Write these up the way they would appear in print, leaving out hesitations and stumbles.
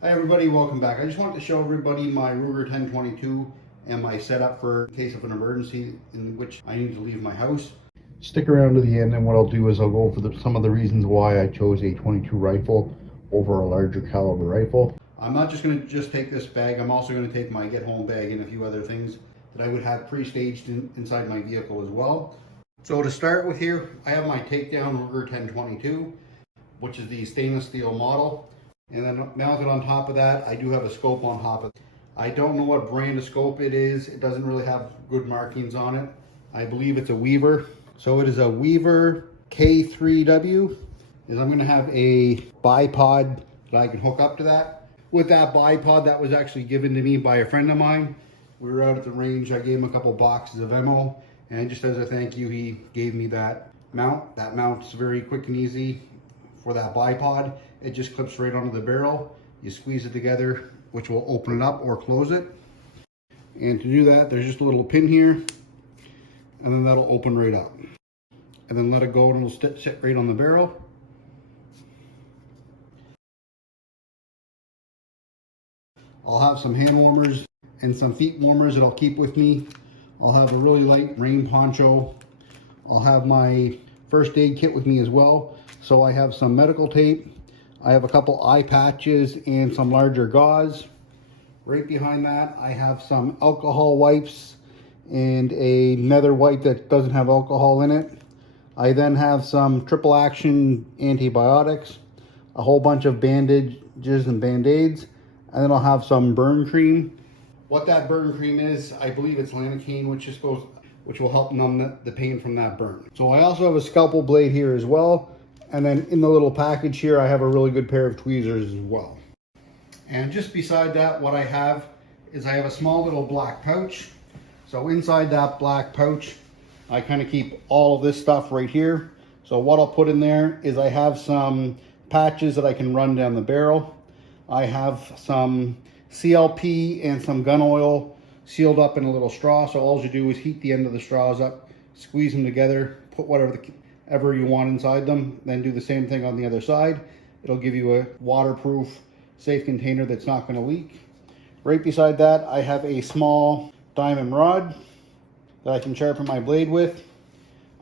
Hi everybody, welcome back. I just wanted to show everybody my Ruger 1022 and my setup for in case of an emergency in which I need to leave my house. Stick around to the end, and what I'll do is I'll go over some of the reasons why I chose a 22 rifle over a larger caliber rifle. I'm not just going to take this bag, I'm also going to take my get home bag and a few other things that I would have pre-staged inside my vehicle as well. So to start with here, I have my takedown Ruger 1022, which is the stainless steel model. And then mounted on top of that, I do have a scope on top of it. I don't know what brand of scope it is. It doesn't really have good markings on it. I believe it's a Weaver. So it is a Weaver K3W. I'm going to have a bipod that I can hook up to that. With that bipod, that was actually given to me by a friend of mine. We were out at the range. I gave him a couple boxes of ammo, and just as a thank you, he gave me that mount. That mount's very quick and easy for that bipod. It just clips right onto the barrel. You squeeze it together, which will open it up or close it. And to do that, there's just a little pin here, and then that'll open right up. And then let it go and it'll sit right on the barrel. I'll have some hand warmers and some feet warmers that I'll keep with me. I'll have a really light rain poncho. I'll have my first aid kit with me as well. So I have some medical tape. I have a couple eye patches and some larger gauze. Right behind that, I have some alcohol wipes and a nether wipe that doesn't have alcohol in it. I then have some triple action antibiotics, a whole bunch of bandages and band-aids, and then I'll have some burn cream. What that burn cream is, I believe it's lanacane, which will help numb the pain from that burn. So I also have a scalpel blade here as well. And then in the little package here, I have a really good pair of tweezers as well. And just beside that, what I have is I have a small little black pouch. So inside that black pouch, I kind of keep all of this stuff right here. So what I'll put in there is I have some patches that I can run down the barrel. I have some CLP and some gun oil sealed up in a little straw. So all you do is heat the end of the straws up, squeeze them together, put whatever you want inside them, then do the same thing on the other side. It'll give you a waterproof, safe container that's not going to leak. Right beside that, I have a small diamond rod that I can sharpen my blade with.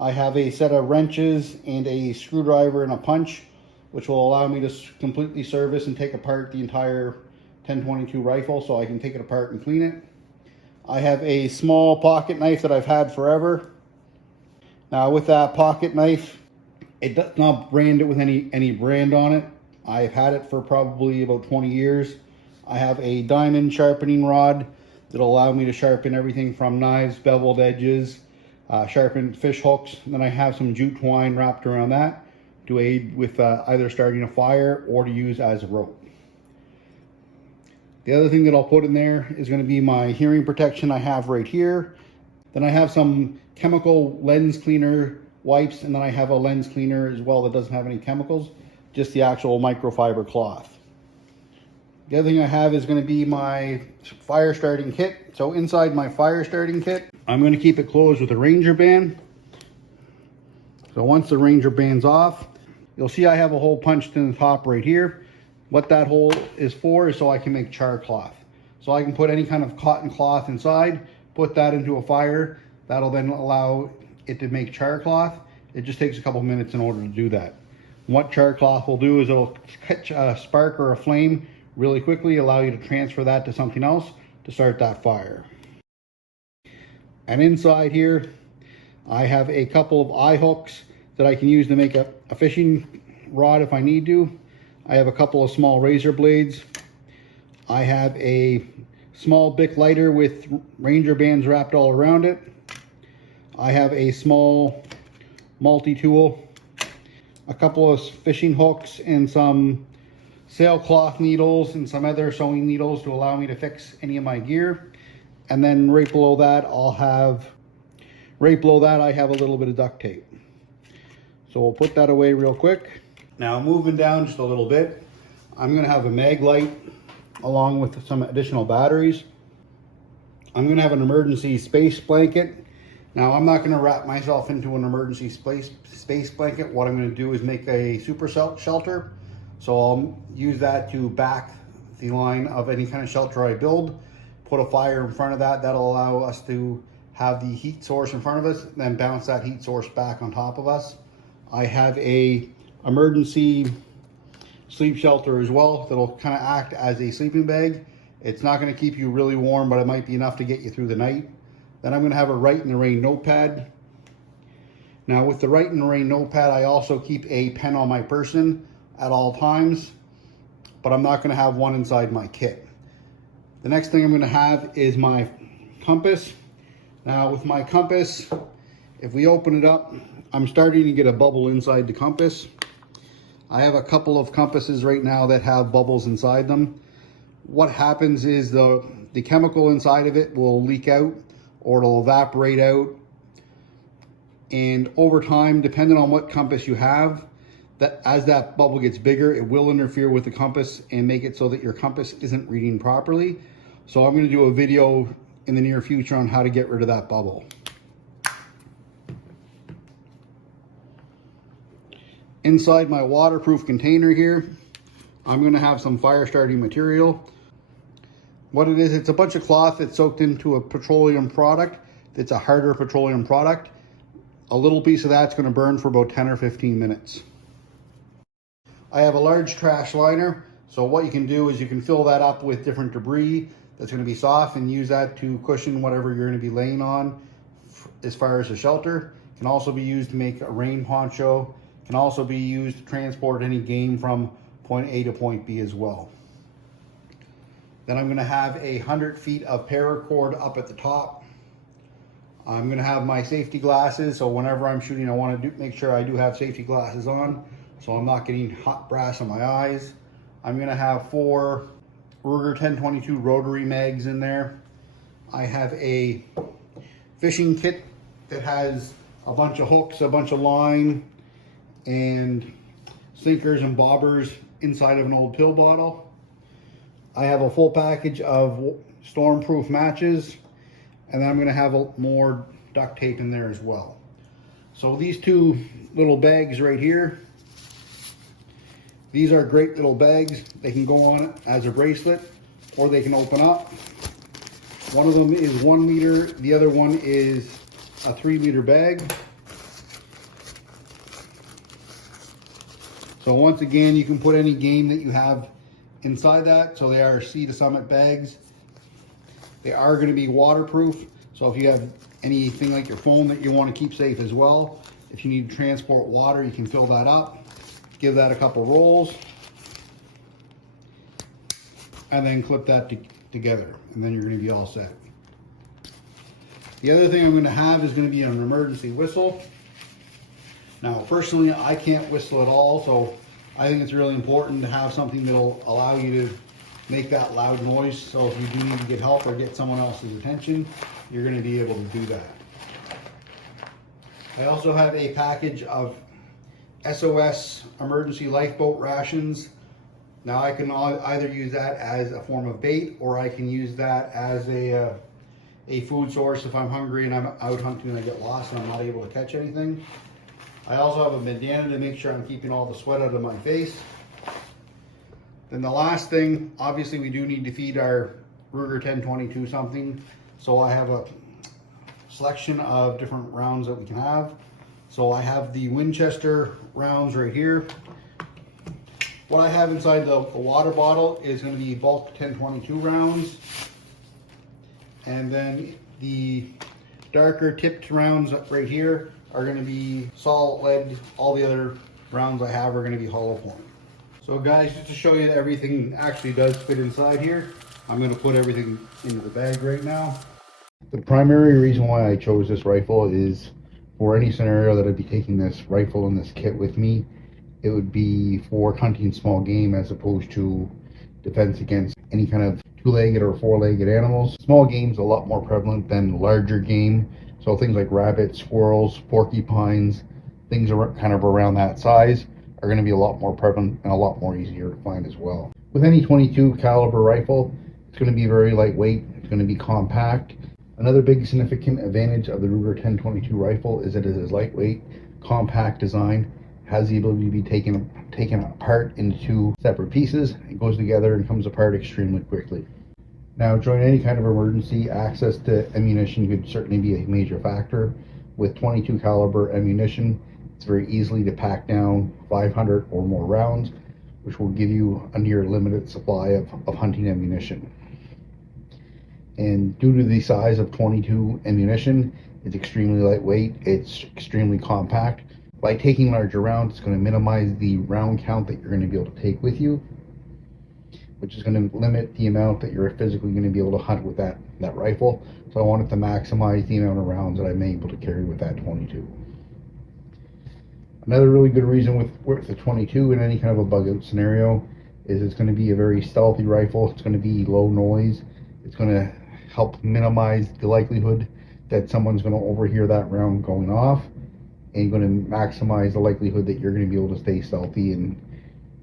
I have a set of wrenches and a screwdriver and a punch, which will allow me to completely service and take apart the entire 1022 rifle, so I can take it apart and clean it. I have a small pocket knife that I've had forever. Now with that pocket knife, it does not brand it with any brand on it. I've had it for probably about 20 years. I have a diamond sharpening rod that'll allow me to sharpen everything from knives, beveled edges, sharpen fish hooks. And then I have some jute twine wrapped around that to aid with either starting a fire or to use as a rope. The other thing that I'll put in there is going to be my hearing protection I have right here. Then I have some chemical lens cleaner wipes, and then I have a lens cleaner as well that doesn't have any chemicals, just the actual microfiber cloth. The other thing I have is going to be my fire starting kit. So inside my fire starting kit, I'm going to keep it closed with a Ranger band. So once the Ranger band's off, you'll see I have a hole punched in the top right here. What that hole is for is so I can make char cloth. So I can put any kind of cotton cloth inside, put that into a fire. That'll then allow it to make char cloth. It just takes a couple minutes in order to do that. What char cloth will do is it'll catch a spark or a flame really quickly, allow you to transfer that to something else to start that fire. And inside here, I have a couple of eye hooks that I can use to make a fishing rod if I need to. I have a couple of small razor blades. I have a small Bic lighter with Ranger bands wrapped all around it. I have a small multi-tool, a couple of fishing hooks, and some sailcloth needles and some other sewing needles to allow me to fix any of my gear. And then right below that, I have a little bit of duct tape. So we'll put that away real quick. Now moving down just a little bit, I'm going to have a mag light along with some additional batteries. I'm going to have an emergency space blanket. Now I'm not going to wrap myself into an emergency space blanket. What I'm going to do is make a super shelter. So I'll use that to back the line of any kind of shelter I build, put a fire in front of that. That'll allow us to have the heat source in front of us, then bounce that heat source back on top of us. I have a emergency sleep shelter as well that'll kind of act as a sleeping bag. It's not going to keep you really warm, but it might be enough to get you through the night. Then I'm going to have a Write in the Rain notepad. Now with the Write in the Rain notepad, I also keep a pen on my person at all times, but I'm not going to have one inside my kit. The next thing I'm going to have is my compass. Now with my compass, if we open it up, I'm starting to get a bubble inside the compass. I have a couple of compasses right now that have bubbles inside them. What happens is the chemical inside of it will leak out or it'll evaporate out. And over time, depending on what compass you have, that as that bubble gets bigger, it will interfere with the compass and make it so that your compass isn't reading properly. So I'm going to do a video in the near future on how to get rid of that bubble. Inside my waterproof container here, I'm going to have some fire starting material. What it is, it's a bunch of cloth that's soaked into a petroleum product. It's a harder petroleum product. A little piece of that's going to burn for about 10 or 15 minutes. I have a large trash liner. So what you can do is you can fill that up with different debris that's going to be soft and use that to cushion whatever you're going to be laying on as far as a shelter. It can also be used to make a rain poncho. It can also be used to transport any game from point A to point B as well. Then I'm going to have 100 feet of paracord up at the top. I'm going to have my safety glasses, so whenever I'm shooting, I want to make sure I do have safety glasses on, so I'm not getting hot brass on my eyes. I'm going to have 4 Ruger 1022 rotary mags in there. I have a fishing kit that has a bunch of hooks, a bunch of line, and sinkers and bobbers inside of an old pill bottle. I have a full package of storm-proof matches, and then I'm going to have more duct tape in there as well. So these 2 little bags right here, these are great little bags. They can go on as a bracelet, or they can open up. One of them is 1 liter, the other one is a 3 liter bag. So once again, you can put any game that you have inside that. So they are Sea to Summit bags. They are going to be waterproof. So if you have anything like your phone that you want to keep safe as well, if you need to transport water, you can fill that up, give that a couple rolls, and then clip that together, and then you're going to be all set. The other thing I'm going to have is going to be an emergency whistle. Now, personally, I can't whistle at all, so I think it's really important to have something that'll allow you to make that loud noise. So if you do need to get help or get someone else's attention, you're going to be able to do that. I also have a package of SOS emergency lifeboat rations. Now I can either use that as a form of bait, or I can use that as a food source if I'm hungry and I'm out hunting and I get lost and I'm not able to catch anything. I also have a bandana to make sure I'm keeping all the sweat out of my face. Then the last thing, obviously we do need to feed our Ruger 1022 something. So I have a selection of different rounds that we can have. So I have the Winchester rounds right here. What I have inside the water bottle is going to be bulk 1022 rounds. And then the darker tipped rounds right here are going to be solid lead. All the other rounds I have are going to be hollow point. So guys, just to show you that everything actually does fit inside here, I'm going to put everything into the bag right now. The primary reason why I chose this rifle is for any scenario that I'd be taking this rifle and this kit with me, it would be for hunting small game as opposed to defense against any kind of 2-legged or 4-legged animals. Small game's a lot more prevalent than larger game. So things like rabbits, squirrels, porcupines, things are kind of around that size are going to be a lot more prevalent and a lot more easier to find as well. With any 22 caliber rifle, it's going to be very lightweight. It's going to be compact. Another big significant advantage of the Ruger 1022 rifle is that it is lightweight, compact design, has the ability to be taken apart into two separate pieces. It goes together and comes apart extremely quickly. Now, during any kind of emergency, access to ammunition could certainly be a major factor. With 22 caliber ammunition, it's very easy to pack down 500 or more rounds, which will give you a near limited supply of hunting ammunition. And due to the size of 22 ammunition, it's extremely lightweight, it's extremely compact. By taking larger rounds, it's going to minimize the round count that you're going to be able to take with you, which is going to limit the amount that you're physically going to be able to hunt with that rifle. So I wanted to maximize the amount of rounds that I'm able to carry with that 22. Another really good reason with the 22 in any kind of a bug out scenario is it's going to be a very stealthy rifle. It's going to be low noise. It's going to help minimize the likelihood that someone's going to overhear that round going off, and you're going to maximize the likelihood that you're going to be able to stay stealthy and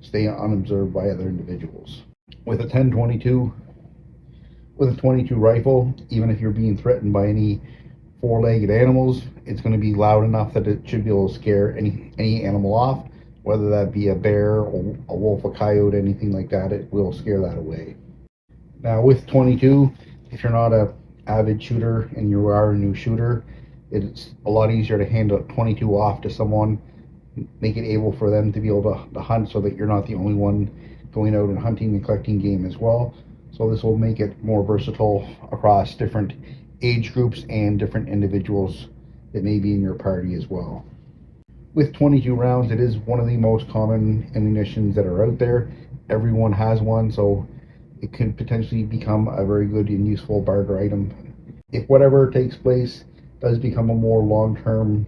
stay unobserved by other individuals. With a 10-22, with a 22 rifle, even if you're being threatened by any four-legged animals, it's going to be loud enough that it should be able to scare any animal off, whether that be a bear or a wolf, a coyote, anything like that. It will scare that away. Now with 22, if you're not a avid shooter and you are a new shooter, it's a lot easier to hand a 22 off to someone, make it able for them to be able to hunt, so that you're not the only one going out and hunting and collecting game as well. So this will make it more versatile across different age groups and different individuals that may be in your party as well. With 22 rounds, it is one of the most common ammunitions that are out there. Everyone has one, so it could potentially become a very good and useful barter item. If whatever takes place does become a more long-term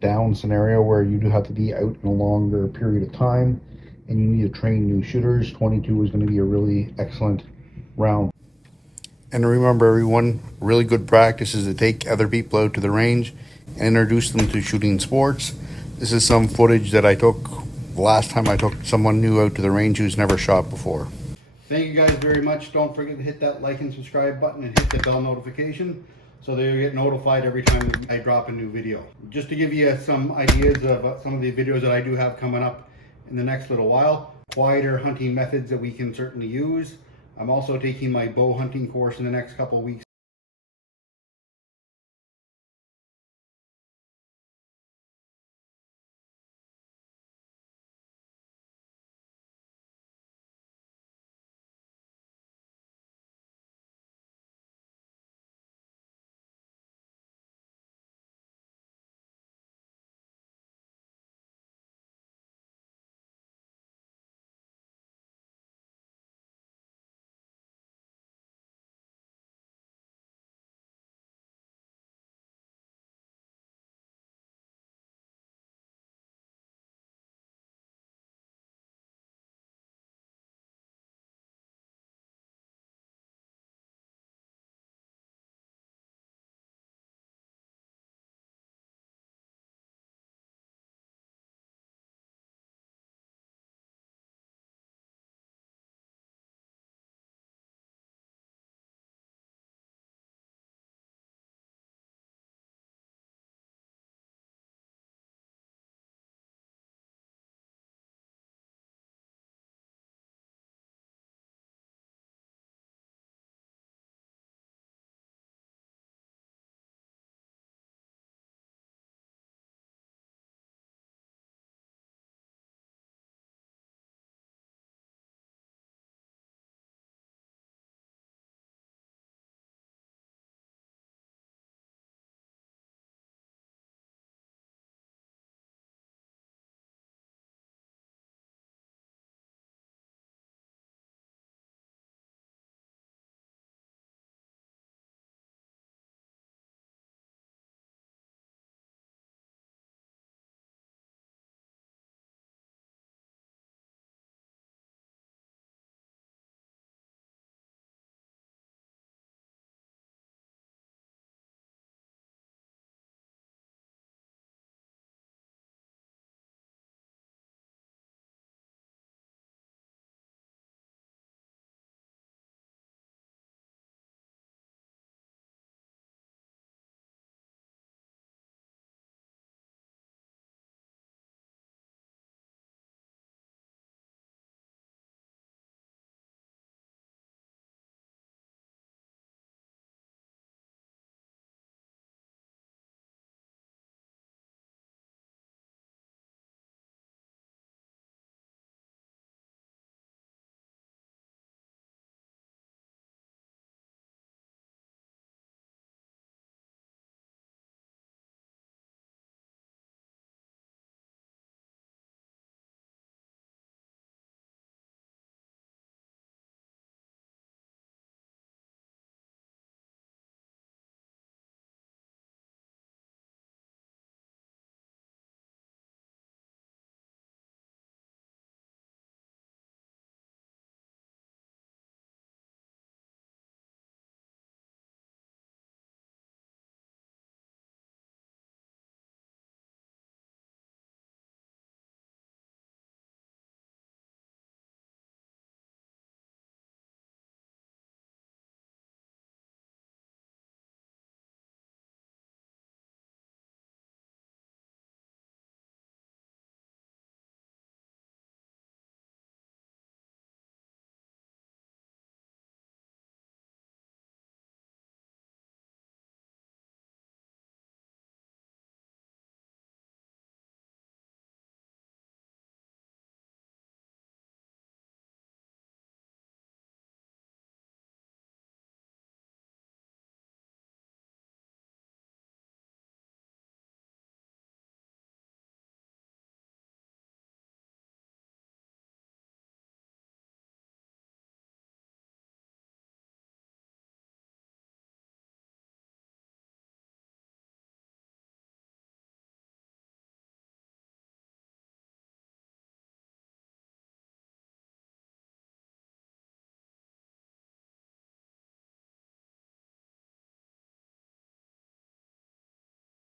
down scenario where you do have to be out in a longer period of time and you need to train new shooters, 22 is going to be a really excellent round. And remember, everyone, really good practice is to take other people out to the range and introduce them to shooting sports. This is some footage that I took the last time I took someone new out to the range who's never shot before. Thank you guys very much. Don't forget to hit that like and subscribe button and hit the bell notification so that you'll get notified every time I drop a new video. Just to give you some ideas of some of the videos that I do have coming up in the next little while, quieter hunting methods that we can certainly use. I'm also taking my bow hunting course in the next couple of weeks